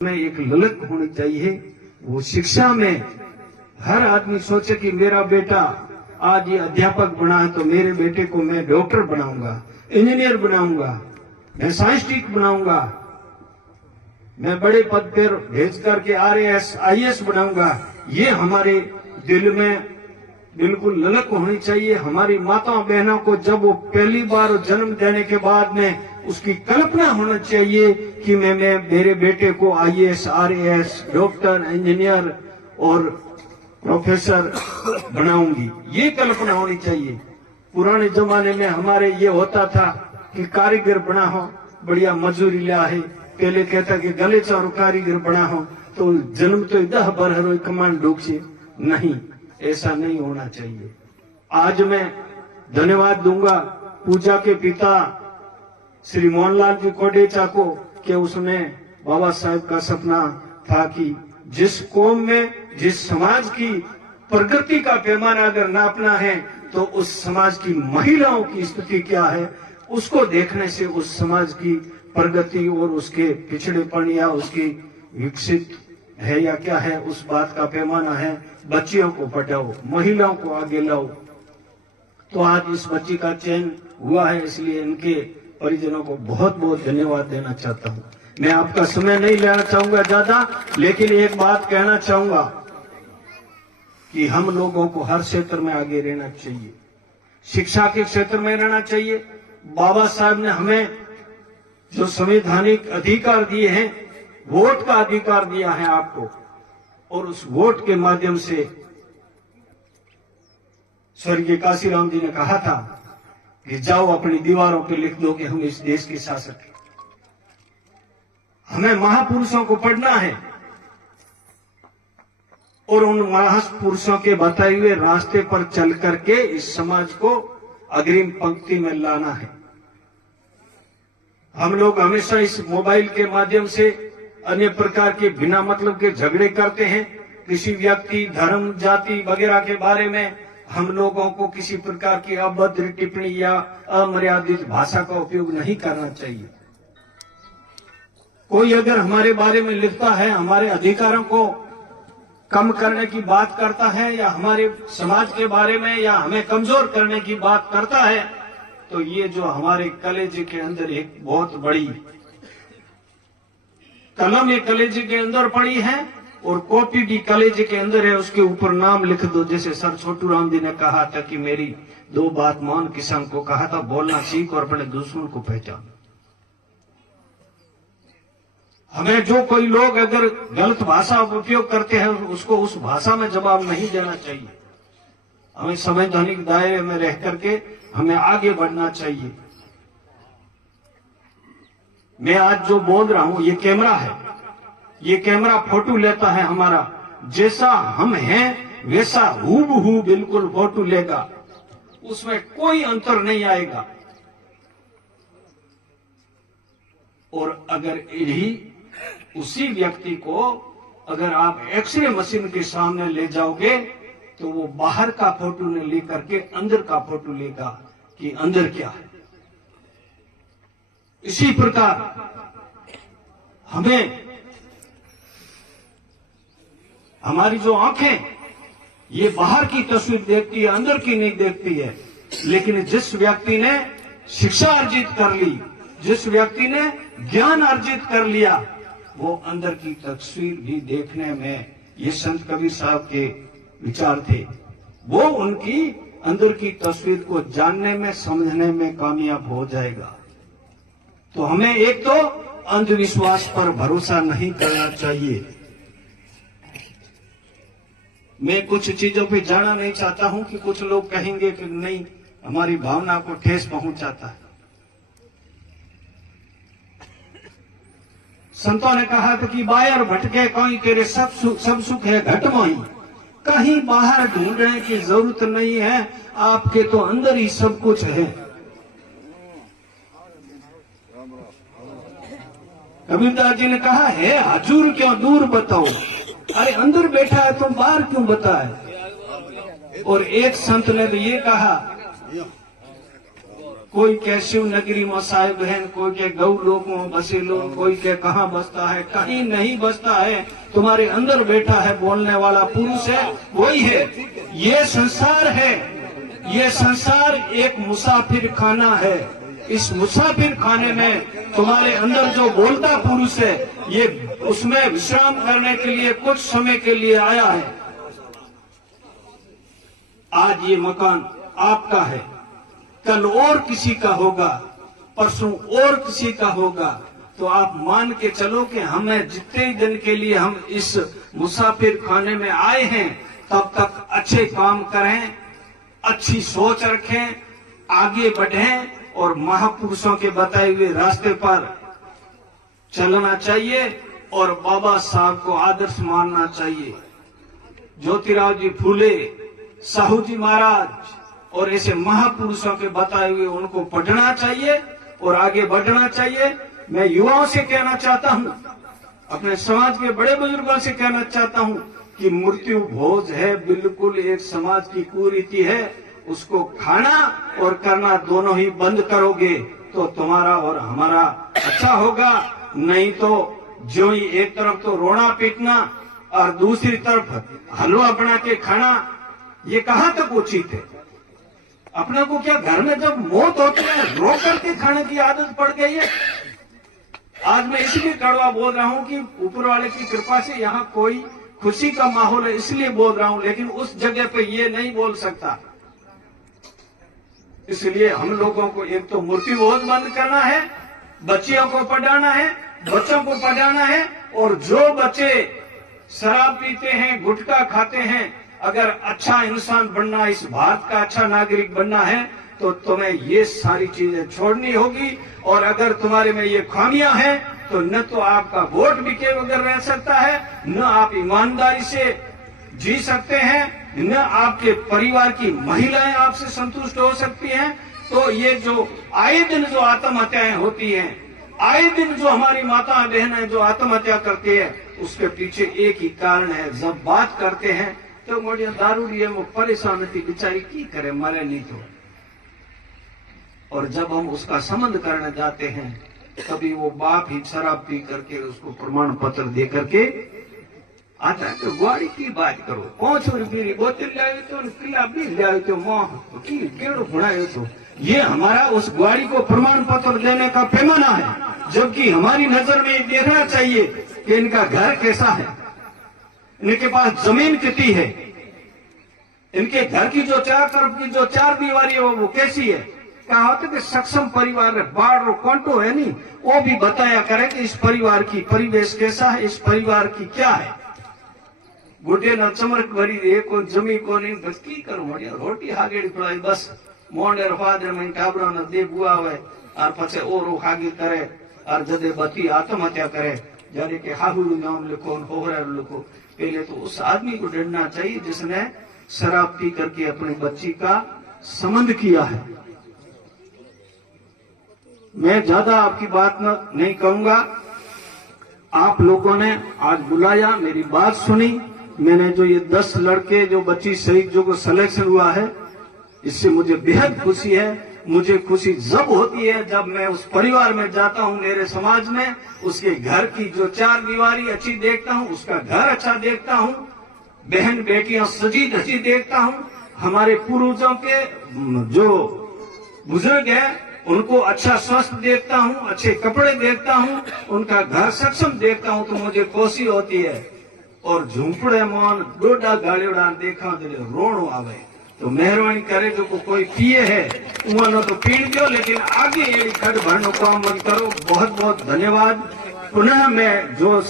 में एक ललक होनी चाहिए। वो शिक्षा में हर आदमी सोचे कि मेरा बेटा आज ये अध्यापक बना है तो मेरे बेटे को मैं डॉक्टर बनाऊंगा, इंजीनियर बनाऊंगा, मैं साइंटिस्ट बनाऊंगा, मैं बड़े पद पर भेज करके RAS IAS बनाऊंगा। ये हमारे दिल में बिल्कुल ललक होनी चाहिए। हमारी माताओं बहनों को जब वो पहली बार जन्म देने के बाद में उसकी कल्पना होना चाहिए कि मैं मेरे बेटे को IAS RAS डॉक्टर इंजीनियर और प्रोफेसर बनाऊंगी, ये कल्पना होनी चाहिए। पुराने जमाने में हमारे ये होता था कि कारीगर बना हो, बढ़िया मजूरी लिया है। पहले कहता कि गले चारो कारीगर बना हो तो जन्म तो 10 बर कमान डूब से नहीं, ऐसा नहीं होना चाहिए। आज मैं धन्यवाद दूंगा पूजा के पिता श्री मोहनलाल जी कोडेचा को कि उसने बाबा साहब का सपना था कि जिस कौम में जिस समाज की प्रगति का पैमाना अगर नापना है तो उस समाज की महिलाओं की स्थिति क्या है, उसको देखने से उस समाज की प्रगति और उसके पिछड़ेपन या उसकी विकसित है या क्या है, उस बात का पैमाना है। बच्चियों को पढ़ाओ, महिलाओं को आगे लाओ। तो आज इस बच्ची का चयन हुआ है, इसलिए इनके परिजनों को बहुत बहुत धन्यवाद देना चाहता हूँ। मैं आपका समय नहीं लेना चाहूंगा ज्यादा, लेकिन एक बात कहना चाहूंगा कि हम लोगों को हर क्षेत्र में आगे रहना चाहिए। शिक्षा के क्षेत्र में रहना चाहिए। बाबा साहब ने हमें जो संवैधानिक अधिकार दिए हैं, वोट का अधिकार दिया है आपको, और उस वोट के माध्यम से स्वर्गीय काशीराम जी ने कहा था कि जाओ अपनी दीवारों पे लिख दो कि हम इस देश के शासक हैं। हमें महापुरुषों को पढ़ना है और उन महापुरुषों के बताए हुए रास्ते पर चल करके इस समाज को अग्रिम पंक्ति में लाना है। हम लोग हमेशा इस मोबाइल के माध्यम से अन्य प्रकार के बिना मतलब के झगड़े करते हैं। किसी व्यक्ति, धर्म, जाति वगैरह के बारे में हम लोगों को किसी प्रकार की अभद्र टिप्पणी या अमर्यादित भाषा का उपयोग नहीं करना चाहिए। कोई अगर हमारे बारे में लिखता है, हमारे अधिकारों को कम करने की बात करता है या हमारे समाज के बारे में या हमें कमजोर करने की बात करता है, तो ये जो हमारे कलेजे के अंदर एक बहुत बड़ी कलम एक कलेजे के अंदर पड़ी है और कॉपी भी कलेजे के अंदर है, उसके ऊपर नाम लिख दो। जैसे सर छोटू राम जी ने कहा था कि मेरी 2 बात मान, किसान को कहा था बोलना सीख और अपने दुश्मन को पहचान। हमें जो कोई लोग अगर गलत भाषा उपयोग करते हैं उसको उस भाषा में जवाब नहीं देना चाहिए। हमें संवैधानिक दायरे में रह करके हमें आगे बढ़ना चाहिए। मैं आज जो बोल रहा हूं, ये कैमरा है, ये कैमरा फोटो लेता है हमारा। जैसा हम हैं वैसा हूबहू बिल्कुल फोटो लेगा, उसमें कोई अंतर नहीं आएगा। और अगर यही उसी व्यक्ति को अगर आप एक्सरे मशीन के सामने ले जाओगे तो वो बाहर का फोटो नहीं लेकर के अंदर का फोटो लेगा कि अंदर क्या है। इसी प्रकार हमें हमारी जो आंखें ये बाहर की तस्वीर देखती है, अंदर की नहीं देखती है। लेकिन जिस व्यक्ति ने शिक्षा अर्जित कर ली, जिस व्यक्ति ने ज्ञान अर्जित कर लिया, वो अंदर की तस्वीर भी देखने में, ये संत कबीर साहब के विचार थे, वो उनकी अंदर की तस्वीर को जानने में, समझने में कामयाब हो जाएगा। तो हमें एक तो अंधविश्वास पर भरोसा नहीं करना चाहिए। मैं कुछ चीजों पे जाना नहीं चाहता हूं कि कुछ लोग कहेंगे कि नहीं, हमारी भावना को ठेस पहुंचाता है। संतों ने कहा था कि बाहर भटके कहीं तेरे सब सुख है घट मोही, कहीं बाहर ढूंढने की जरूरत नहीं है, आपके तो अंदर ही सब कुछ है। कबीरदास जी ने कहा है हजूर क्यों दूर बताओ, अरे अंदर बैठा है तुम बाहर क्यों बताए। और एक संत ने तो ये कहा कोई के शिव नगरी में साहिब है, कोई के गौ लोक में बसेलो, कोई के कहाँ बसता है, कहीं नहीं बसता है। तुम्हारे अंदर बैठा है बोलने वाला पुरुष है, वही है। ये संसार है, ये संसार एक मुसाफिर खाना है। इस मुसाफिर खाने में तुम्हारे अंदर जो बोलता पुरुष है, ये उसमें विश्राम करने के लिए कुछ समय के लिए आया है। आज ये मकान आपका है, कल और किसी का होगा, परसों और किसी का होगा। तो आप मान के चलो कि हमें जितने दिन के लिए हम इस मुसाफिर खाने में आए हैं, तब तक अच्छे काम करें, अच्छी सोच रखें, आगे बढ़ें और महापुरुषों के बताए हुए रास्ते पर चलना चाहिए और बाबा साहब को आदर्श मानना चाहिए। ज्योतिराव जी फूले, साहू जी महाराज और ऐसे महापुरुषों के बताए हुए उनको पढ़ना चाहिए और आगे बढ़ना चाहिए। मैं युवाओं से कहना चाहता हूं, अपने समाज के बड़े बुजुर्गों से कहना चाहता हूं कि मृत्यु भोज है, बिल्कुल एक समाज की कुरीति है। उसको खाना और करना दोनों ही बंद करोगे तो तुम्हारा और हमारा अच्छा होगा। नहीं तो जो ही एक तरफ तो रोना पीटना और दूसरी तरफ हलवा बना के खाना, ये कहां तक उचित है? अपने को क्या घर में जब मौत होती है रो करके खाने की आदत पड़ गई है? आज मैं इसलिए कड़वा बोल रहा हूं कि ऊपर वाले की कृपा से यहाँ कोई खुशी का माहौल है, इसलिए बोल रहा हूं। लेकिन उस जगह पे ये नहीं बोल सकता। इसलिए हम लोगों को एक तो मृत्यु भोज बंद करना है, बच्चियों को पढ़ाना है, बच्चों को पढ़ाना है। और जो बच्चे शराब पीते हैं, गुटखा खाते हैं, अगर अच्छा इंसान बनना, इस भारत का अच्छा नागरिक बनना है, तो तुम्हें ये सारी चीजें छोड़नी होगी। और अगर तुम्हारे में ये खामियां हैं तो न तो आपका वोट बिके बगैर रह सकता है, न आप ईमानदारी से जी सकते हैं, न आपके परिवार की महिलाएं आपसे संतुष्ट हो सकती हैं। तो ये जो आए दिन जो आत्महत्याएं होती हैं, आए दिन जो हमारी माता बहनें जो आत्महत्या करती है, उसके पीछे एक ही कारण है। जब बात करते हैं तो मोड़िया दारू लिए वो परेशान थी, बेचारी की करे, मरे नहीं तो। और जब हम उसका संबंध करने जाते हैं, कभी वो बाप ही शराब पी करके उसको प्रमाण पत्र दे करके आता है। तो गाड़ी की बात करो, 5 रुपये की बोतल लाए तो किला भी लाए तो मोह की गेड़ो बुढ़ाए तो ये हमारा उस गाड़ी को प्रमाण पत्र देने का पैमाना है। जबकि हमारी नजर में देखना चाहिए कि इनका घर कैसा है, इनके पास जमीन कितनी है, इनके घर की जो चार तरफ की जो चार दीवारी है वो कैसी है। कहा होता है कि सक्षम परिवार है, बाढ़ रो कौंटो है नहीं, वो भी बताया करे कि इस परिवार की परिवेश कैसा है, इस परिवार की क्या है। गुड्डे न चमक भरी एक जमी को नहीं, बस की करूं बढ़िया रोटी हागेड़ी पड़ाई, बस मोंडेर फादर में टाबरा न दे बुआ हुए और पछे ओरो हागी करे और जदे बती आत्महत्या करे, जाने के हाहू नाम लिखो, होहरा लिखो। पहले तो उस आदमी को डरना चाहिए जिसने शराब पी करके अपनी बच्ची का संबंध किया है। मैं ज्यादा आपकी बात नहीं कहूंगा। आप लोगों ने आज बुलाया, मेरी बात सुनी, मैंने जो ये 10 लड़के जो बच्ची शहीद जो को सिलेक्शन हुआ है, इससे मुझे बेहद खुशी है। मुझे खुशी जब होती है जब मैं उस परिवार में जाता हूँ, मेरे समाज में, उसके घर की जो चार दीवारी अच्छी देखता हूँ, उसका घर अच्छा देखता हूँ, बहन बेटियां सजी धजी देखता हूँ, हमारे पूर्वजों के जो बुजुर्ग हैं उनको अच्छा स्वस्थ देखता हूँ, अच्छे कपड़े देखता हूँ, उनका घर सक्षम देखता हूँ, तो मुझे खुशी होती है। और झूंपड़े मोन डोडा गाड़ियोड़ा देखा तो रोणो आवे। तो मेहरबानी करे जो कोई पिए है उन्होंने तो पीण दो, लेकिन आगे ये खड़ भरनो काम मत करो। बहुत बहुत धन्यवाद। पुनः मैं जो